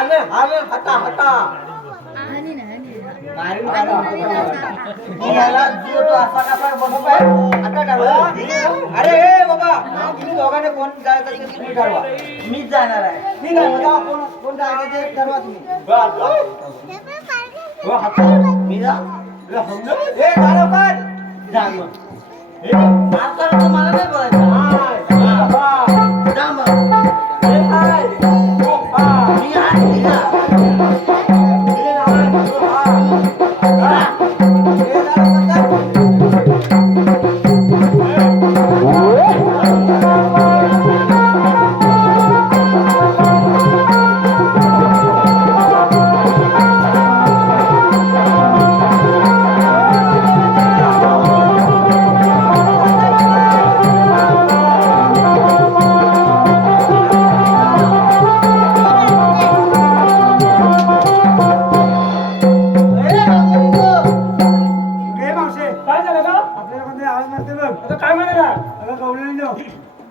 हाता हाता अरे बाबा तुम्ही दोघांनी कोण जायचं तुम्ही ठरवा मीच जाणार आहे ठीक आहे बघा कोण जायचं ते ठरवा तुम्ही मी जा मला नाही बोलायचं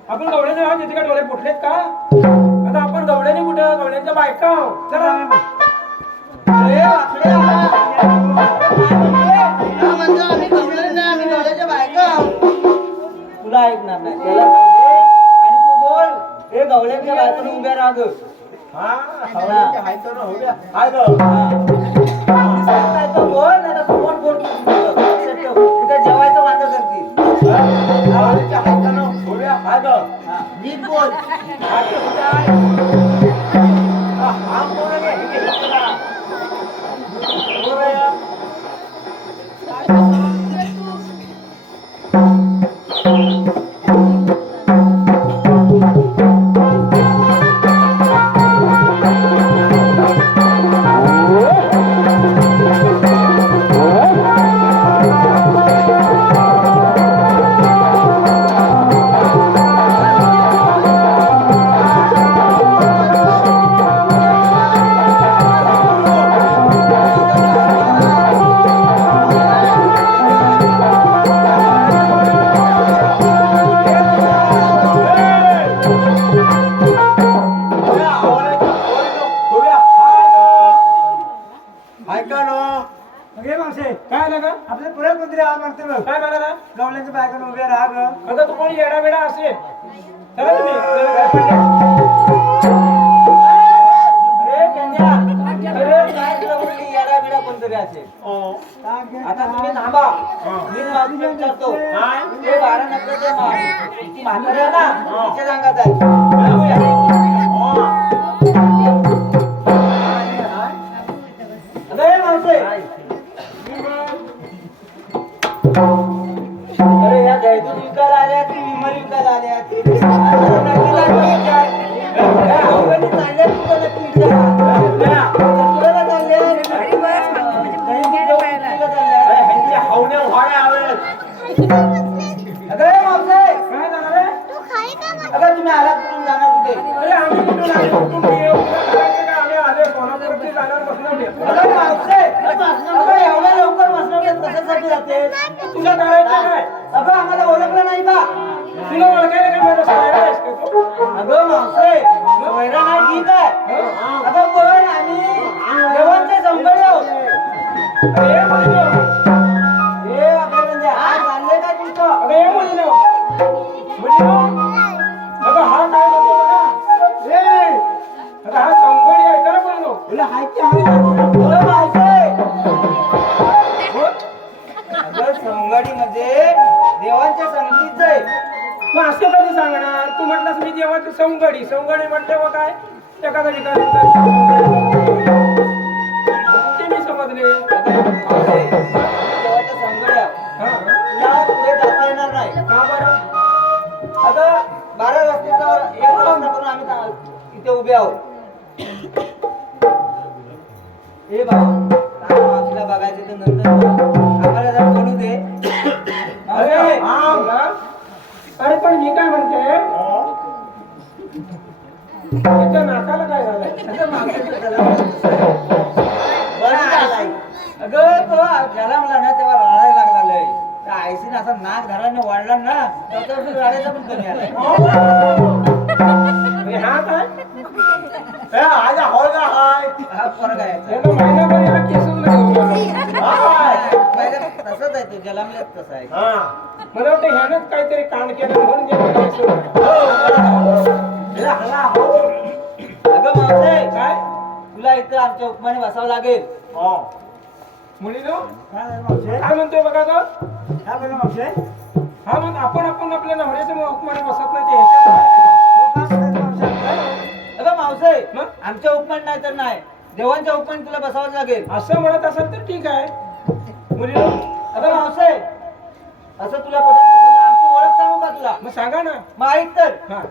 आपण गवड्याने आहोत तिथे डोळे फुटलेत का आता आपण गवड्याने कुठं गवड्यांच्या बायका आहोत चला तुला ऐकणार नाही त्याला आणि तू बोल हे गवळ्यांच्या बायकोन उभ्या राहा ग बोल नाही कोण बोल जेवायचं वांद करतील नीट बोल आपले पुढे मंत्री आवाज मागते बघ काय म्हणाला गवळ्यांच्या बायकांना उभ्या राहा ग आता तू कोणी येडा बेडा असेल चला तुम्ही आता तुम्ही थांबा मी विचारतो ते 12 नंबरचे म्हातारे आहे ना तिच्या सांगत आहे अरे या जैतून विकायला आल्या की विमल विकायला आल्या तुम्ही आलात कुठून जाणार कुठे आम्ही कुठून सोलापूरची जाणार एवढ्या लवकर बसणार कशासाठी जाते तुला करायचं काय अगं आम्हाला ओळखलं नाही का तुला ओळखायला काय माझा सवयरा आहेस का तू अगं मावसे वैरा नाही ठीक आहे अगं पण आम्ही देवांचे संबंध आहोत अरे मुलीनो हे आपल्या म्हणजे हा चालले काय तुमचं अरे मुलीनो अगं हा काय म्हणतो बघा आता हा संगडी आहे का मुलीनो तुला हायचे हाय मावसे अगं संगडी म्हणजे देवांच्या संगतीच आहे मग असं कधी सांगणार तू म्हटलंस मी देवाची संगडी संगडी म्हटल्यावर काय एखाद्या ठिकाणी ते मी समजले देवाच्या संगड्या या पुढे जाता येणार नाही का बरं आता 12 रस्त्याचा एक रस्ता करून आम्ही इथे उभे आहोत हे बाबा मावशीला बघायचं तर नंतर आम्हाला जर बोलू दे अरे पण मी काय म्हणते त्याच्या नाकाला काय झालंय अगं तो झाला मला ना तेव्हा रडायला लागला त्या आईसीने असा नाक धराने वाढला ना तर रडायचा पण कमी आलाय हा काय आज होय का हाय हा पोरगा यायचा. याला महिनाभर याला केसच नाही पहिलं तसंच आहे तो जलमल्यात तसा आहे. मला वाटतं ह्यानंच काहीतरी कांड केलं म्हणून गेलं केस. अगं मावसे, काय तुला इथं आमच्या उपमाने बसावं लागेल. मुलीनो काय म्हणतोय बघा ग हा मग आपण आपल्या नवऱ्याच्या हुकमाने बसत नाही ते ह्याच्या अगं मावसे, मग? आमच्या उपमान नाही तर नाही, देवांच्या उपमान तुला बसावंच लागेल. असं म्हणत असेल तर ठीक आहे मुलीनो अगं मावसे, असं तुला पटत नसेल ना, आमची ओळख सांगू का तुला? मग सांगा ना मग ऐक तर. हा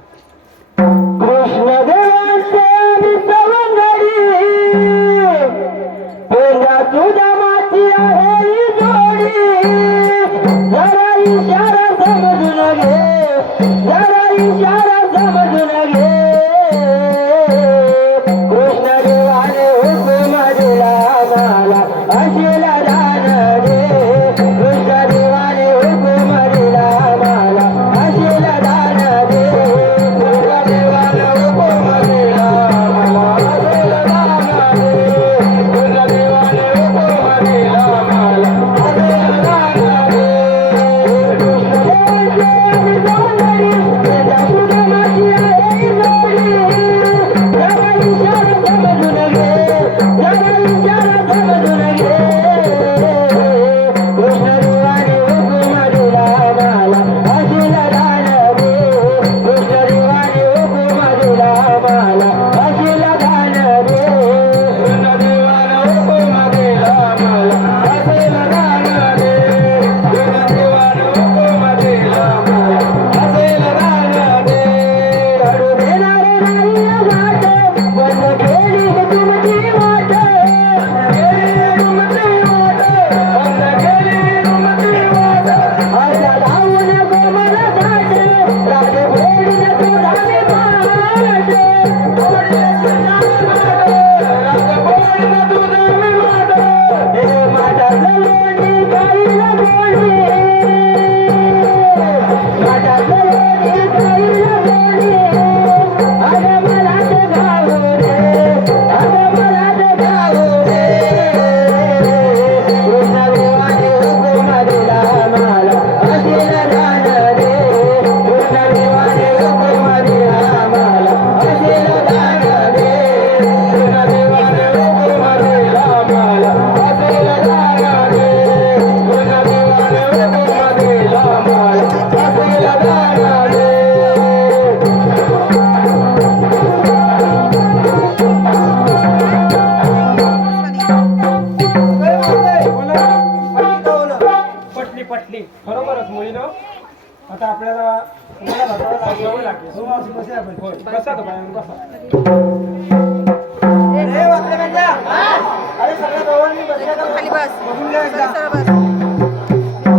पटली बरोबरच मुलीनो आता आपल्याला बसावं लागेल. होय, बसा तर बाया, बसा. अरे वाकडे म्हणजे, अरे सगळ्या दोघांनी बसल्या का? खाली बस. बघून घ्या एकदा. सरळ बस.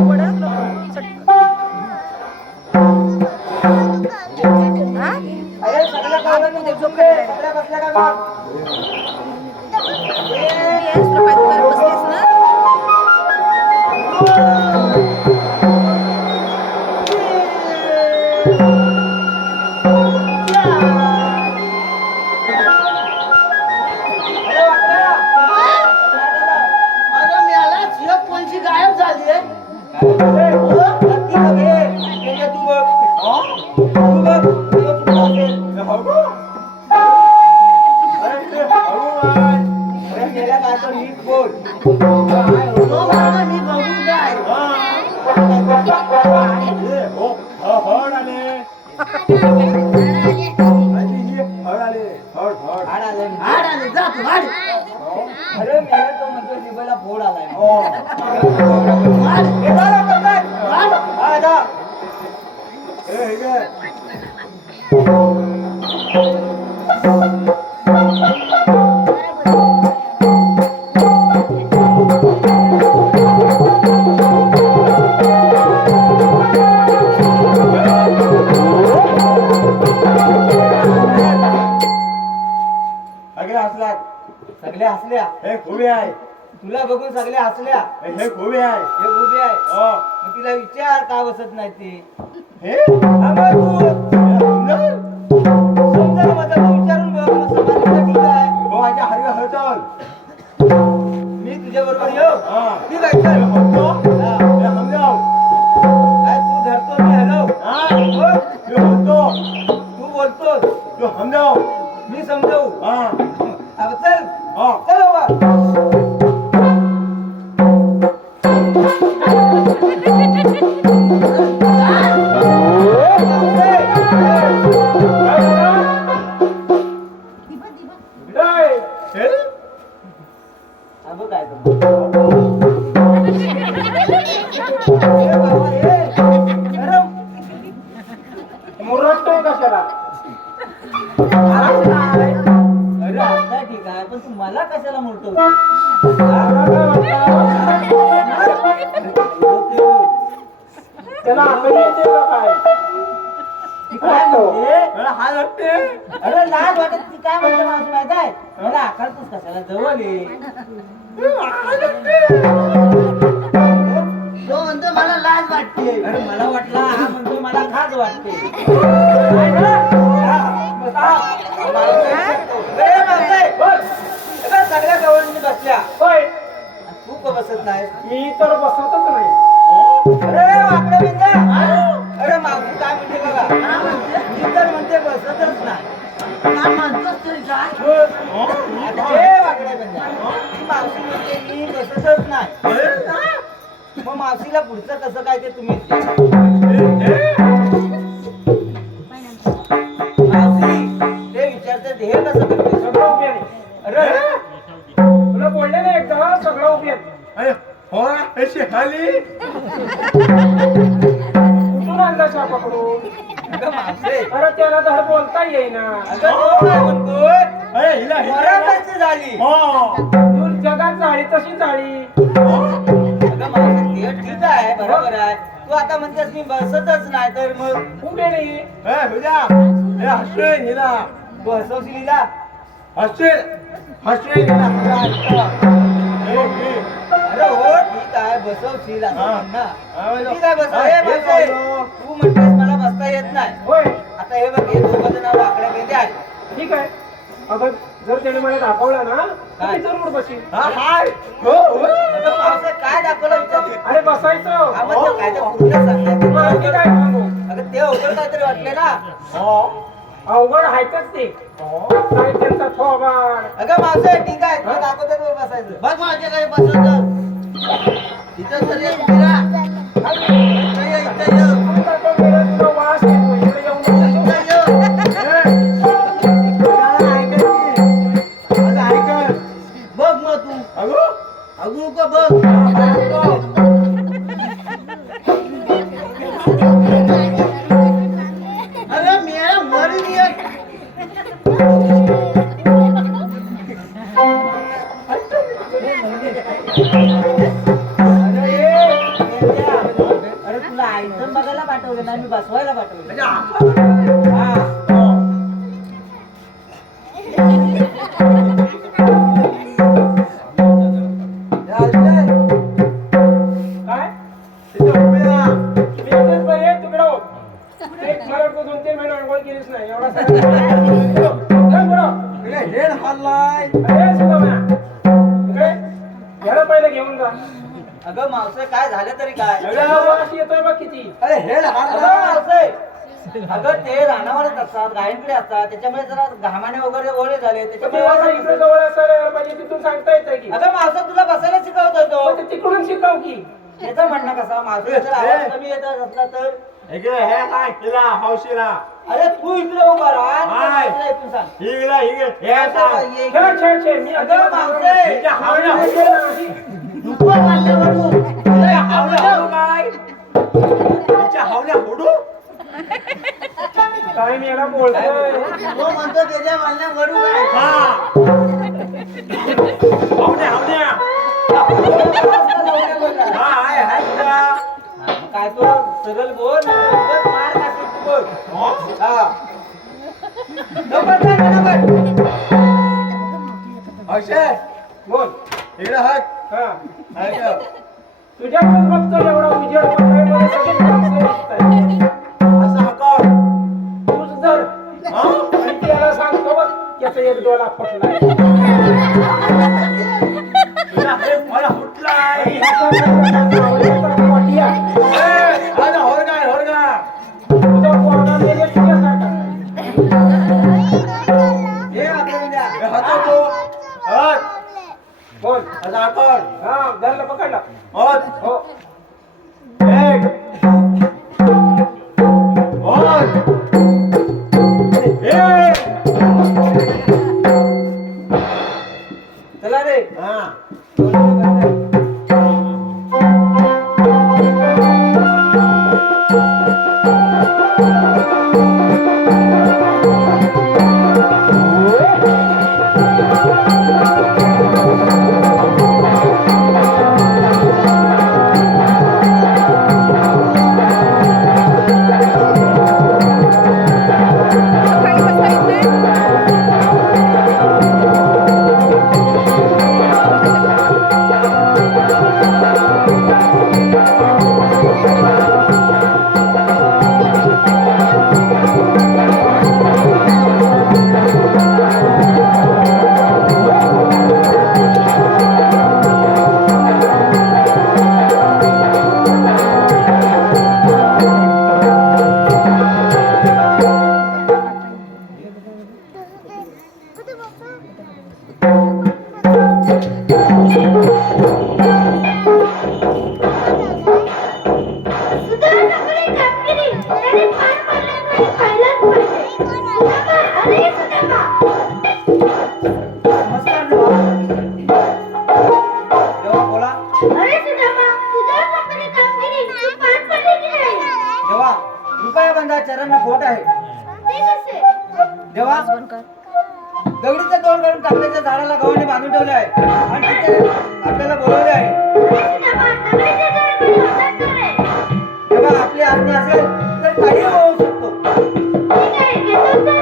पडत नको. चटकन. हा? अरे सगळ्या दोघांनी बसून घे. सगळ्या बसल्या का बघ. येस, तुला पाय दुखायला बसलीस ना? अरे वाकडा. अरे मेला झिप कोणची गायब झाली आहे अरे, हो, नक्की बघ हे. म्हणजे तू बघ. तू बघ. तुझं चुकलं असेल. अरे गेल्या काय तर नीट बोल. तो मला मी बघून काय हाड आलंय म्हणजे. हाड आले जा तू हाड अरे मेला तो म्हणतो जिभेला फोड आलाय. हाड हे जा लवकर जा. हाड हा, जा. सगळे हसल्या. हे खूबी आहे तुला बघून सगळे हसल्या. हे खूबी आहे हे उभे आहे. हो मग तिला विचार का बसत नाही ती. हे अगं तू समजा माझा विचारून बघ. मग समाधीला ठीक आहे. माझ्या हरव्या हळचल मी समजवू हा अब चल हा चल बाबा अब काय करतो? ए बाबा, ए. अरे, मुरटतोय कशाला अरे आता ठीक आहे पण तू मला कशाला मोठं त्याला आपण येते का काय हा वाटते अरे लाज वाटत ती काय म्हणते माणूस माहित आहे मला आकारतोस कशाला जवळ ये तो म्हणतो मला लाज वाटते. अरे मला वाटला हा म्हणतो मला खाज वाटते काय ना? हा, बस हा. ए, मावसाहेब, बस. ए, बस, सगळ्या गवळणी बसल्या होय तू का बसत नाही मी तर बसतच नाही अरे वाकडे बिंदा अरे मावशी काय म्हणते बघा मी तर म्हणते बसतच नाही काय म्हणतोस तरी काय? ए, वाकडे बिंदा ती मावशी म्हणते मी बसतच नाही मग मावशीला पुढचं कसं काय ते तुम्ही मावशी ते विचारते हे कसं करते सगळं उभी आहे अरे तुला बोलले ना एकदा सगळं उभी आहे कुठून आणला चहा पकडून अगं मावशी अरे त्याला धड बोलता येईना अगं तो काय म्हणतोय वरातच झाली तू जगात जाळी तशी जाळी अगं मावशी ते ठीक आहे बरोबर आहे तू आता म्हणतेस मी बसतच नाही तर मग उभे नाही तू हसवशील हिला? अरे हो ठीक आहे बसवशील असं म्हण ना. ठीक आहे बसव हे मावशी, तू म्हणतेस मला बसता येत नाही होय आता हे बघ हे दोघं जण वाकड्या बेंदे आहेत ठीक आहे अगं जर त्याने मला दाखवला ना तर काय? मी जरूर बसीन अगं मावशी काय दाखवलं विचारते अरे बसायचं हा, मग ते काय ते पूर्ण सांगण्यात मग आणखी येतं. काय सांगू अगं ते अवघड काहीतरी वाटले ना अवघड आहेतच ते काय त्यांचा थोबाड अगं मावशी ठीक आहे तुला दाखवतो तू बसायचं बघ माझ्याकडे बसवतो. इथं सर ये फिरा. इथं ये, इथं ये. तुम्ही दाखव केलं तुला वास येतो इकडे येऊन बसायचं. इथं ये. कोणाला ऐकायची? अगं ऐक. बघ मग तू अगू नको बघ. अरे मेरा मरी नहीं है. अरे अरे तुला आयटम बघायला पाठवलं ना मी बसवायला पाठवलं हा काय मी इथेच बरी आहे तिकडं हो. एक मला वाटतं 2-3 महिने आंघोळ केलीच नाही एवढा घरा पहिले घेऊन जा अगं मावसे काय झालं तरी काय वास येतोय बघ किती अगं मावसे अगं ते रानावरच असतात गायींकडे असतात त्याच्यामुळे जरा घामाने वगैरे ओळे झाले तुम्ही असं इकडे त्याच्यामुळे जवळ असायला पाहिजे तिथून सांगता येतंय की अगं मावसा तुला बसायला शिकवतोय तो मग ते तिकडून शिकाव की त्याचं म्हणणं कसा मावशी जर आवाज कमी येत असला तर अरे तू इकडे उभा राहा आणि मला इथून सांग ये खेळ खेळ खेळ मी अगं मावसे नको मारल्यावर काय मी याला बोलतोय तो म्हणतो त्याच्या मारण्या वडू काय तो सरळ बोल उगाच मार खाशील तू बोल हा लवकर जा, लवकर. बोल इकडे हात हा ऐका तुझ्याकडेच बघतो एवढा उजेड पडलाय मला सगळे माणसं दिसतायत. असं हाकाव तूच जर आणि त्याला सांगतो बघ त्याचा एक डोळा फुटलाय तुला हे मला फुटलाय आणि ह्याचा आवडीचा वाटिया. आता होरगा तुझा पोरगा मेले तुझ्यासारखा. हे वाचवतो. हट. बोल. असा कर. हा धरलं पकडला. हट. हो. एक. हट. एक. चला रे. हा. खाली बसता येत नाही. नमस्कार देवा. देवा बोला. देवा कृपया बंधा चरण खोट आहे. देवा दगडीचे तोड करून टाकल्याच्या झाडाला गव्हाणे बांधून ठेवले आहे आणि तिथे आपल्याला बोलवले आहे. देवा आपली आज्ञा असेल तर काही होऊ शकतो. ठीक आहे येतो तर.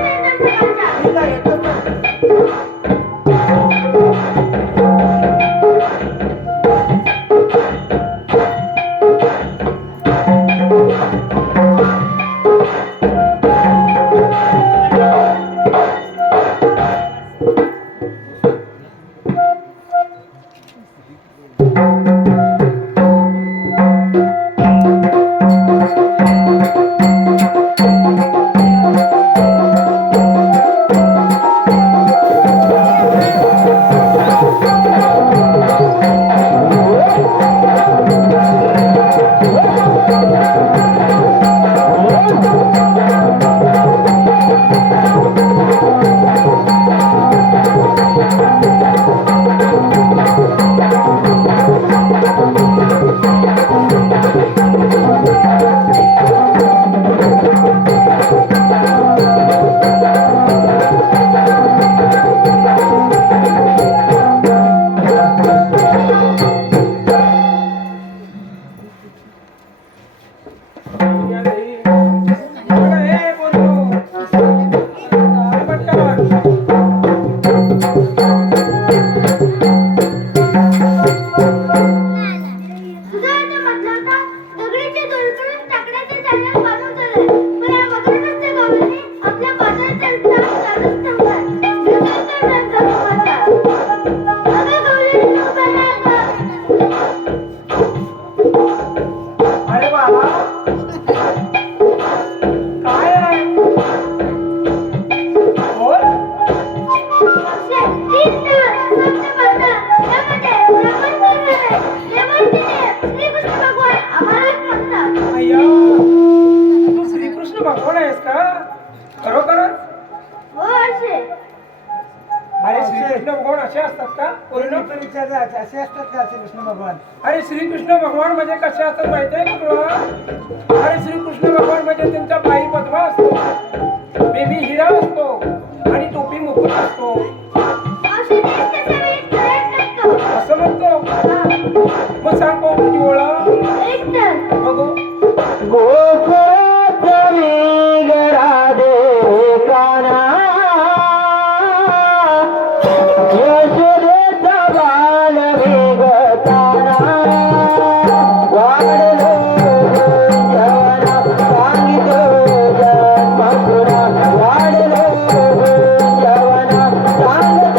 असे असतात का श्रीकृष्ण भगवान? अरे श्रीकृष्ण भगवान म्हणजे कसे असतात माहिती आहे का तुला? अरे श्रीकृष्ण भगवान म्हणजे त्यांचा पायी पद्मा असतो, बेबी हिरा असतो आणि टोपी मुकुट असतो असं म्हणतो. मग सांग भाऊ तुझी ओळख बघू. वाढलो जवना सांगतो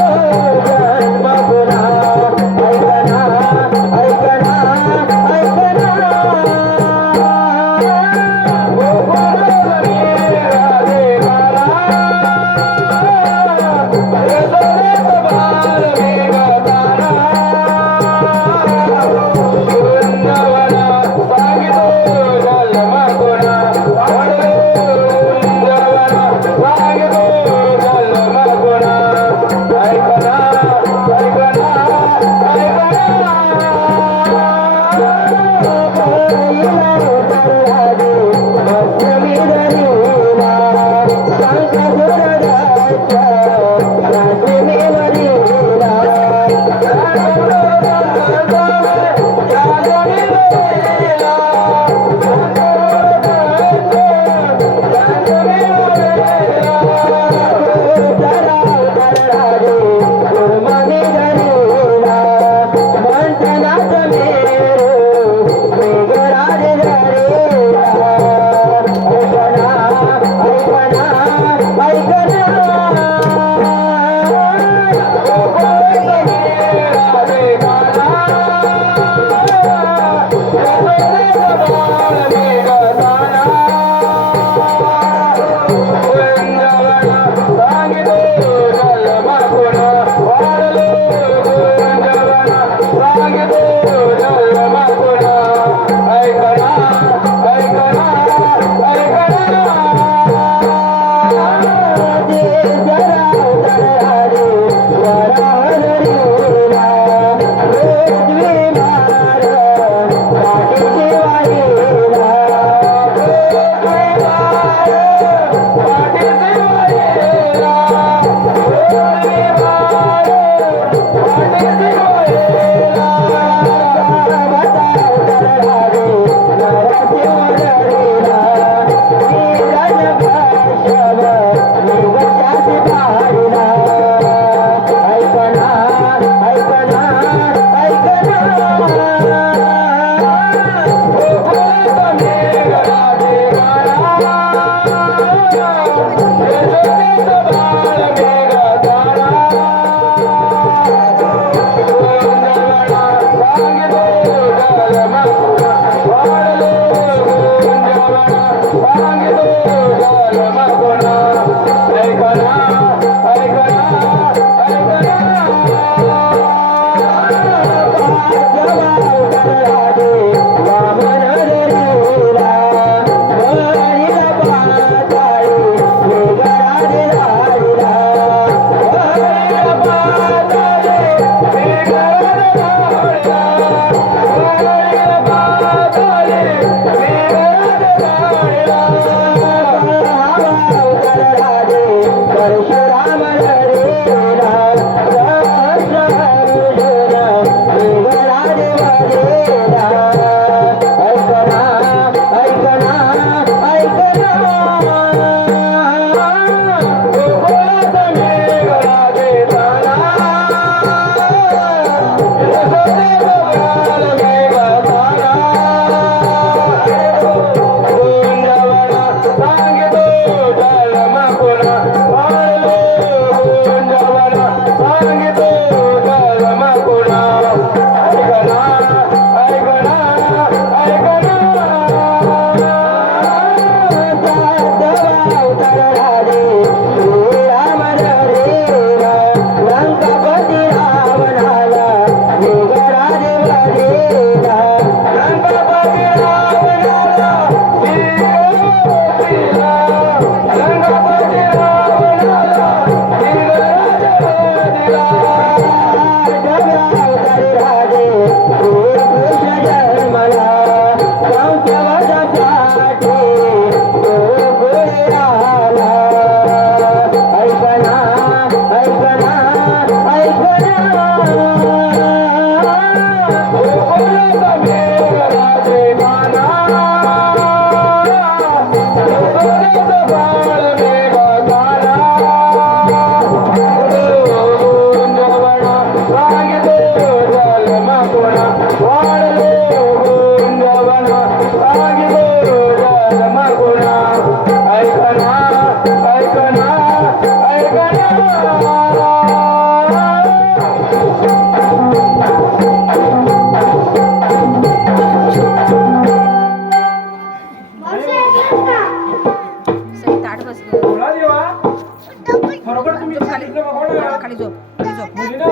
खाली झोप खाली झोप मुलीनो,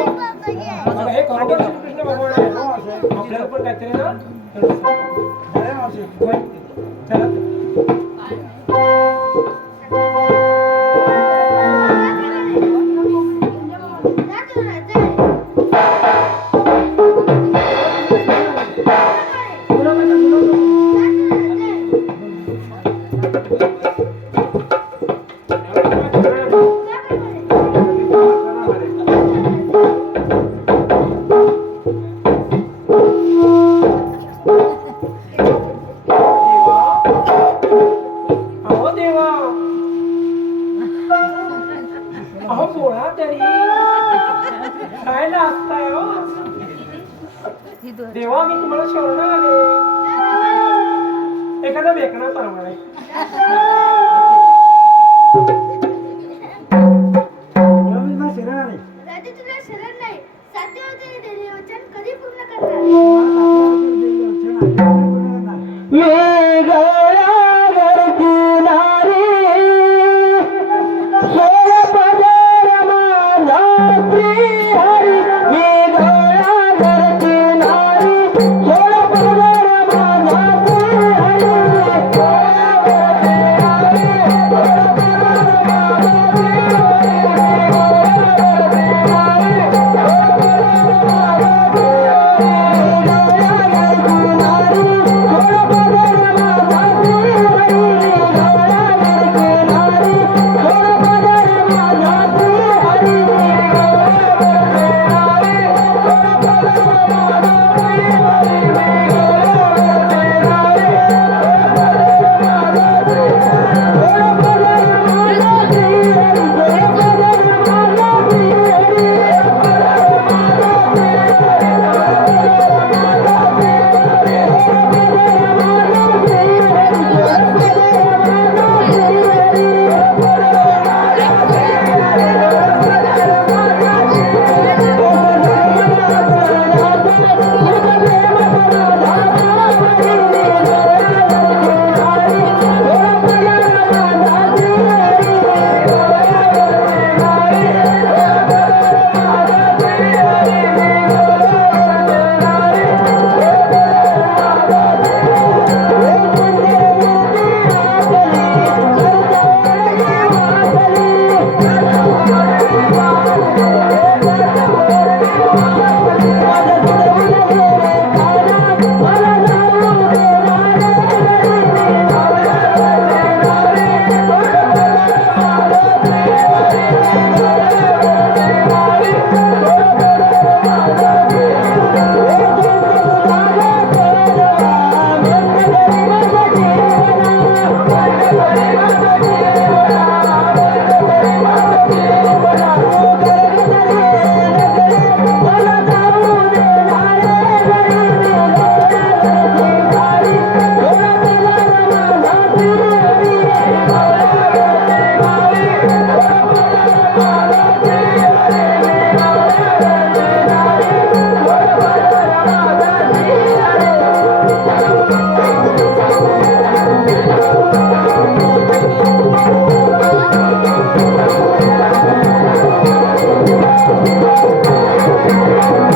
आता हे खरोखर श्रीकृष्ण भगवान आहे. आपल्याला पण काहीतरी ना अरे मावशी होय. चला अहो देवा, अहो बोला तरी काय लागताय हो ही दोन देवा, मी तुम्हाला शरण आले. एखादा वेकणा चांगला आहे. रवींद्र शरण आले. राजे तुला शरण नाही. सत्यवतीने दिलेले वचन कधी पूर्ण करणार? मला सासू देवी वचन आहे. पूर्ण करणार.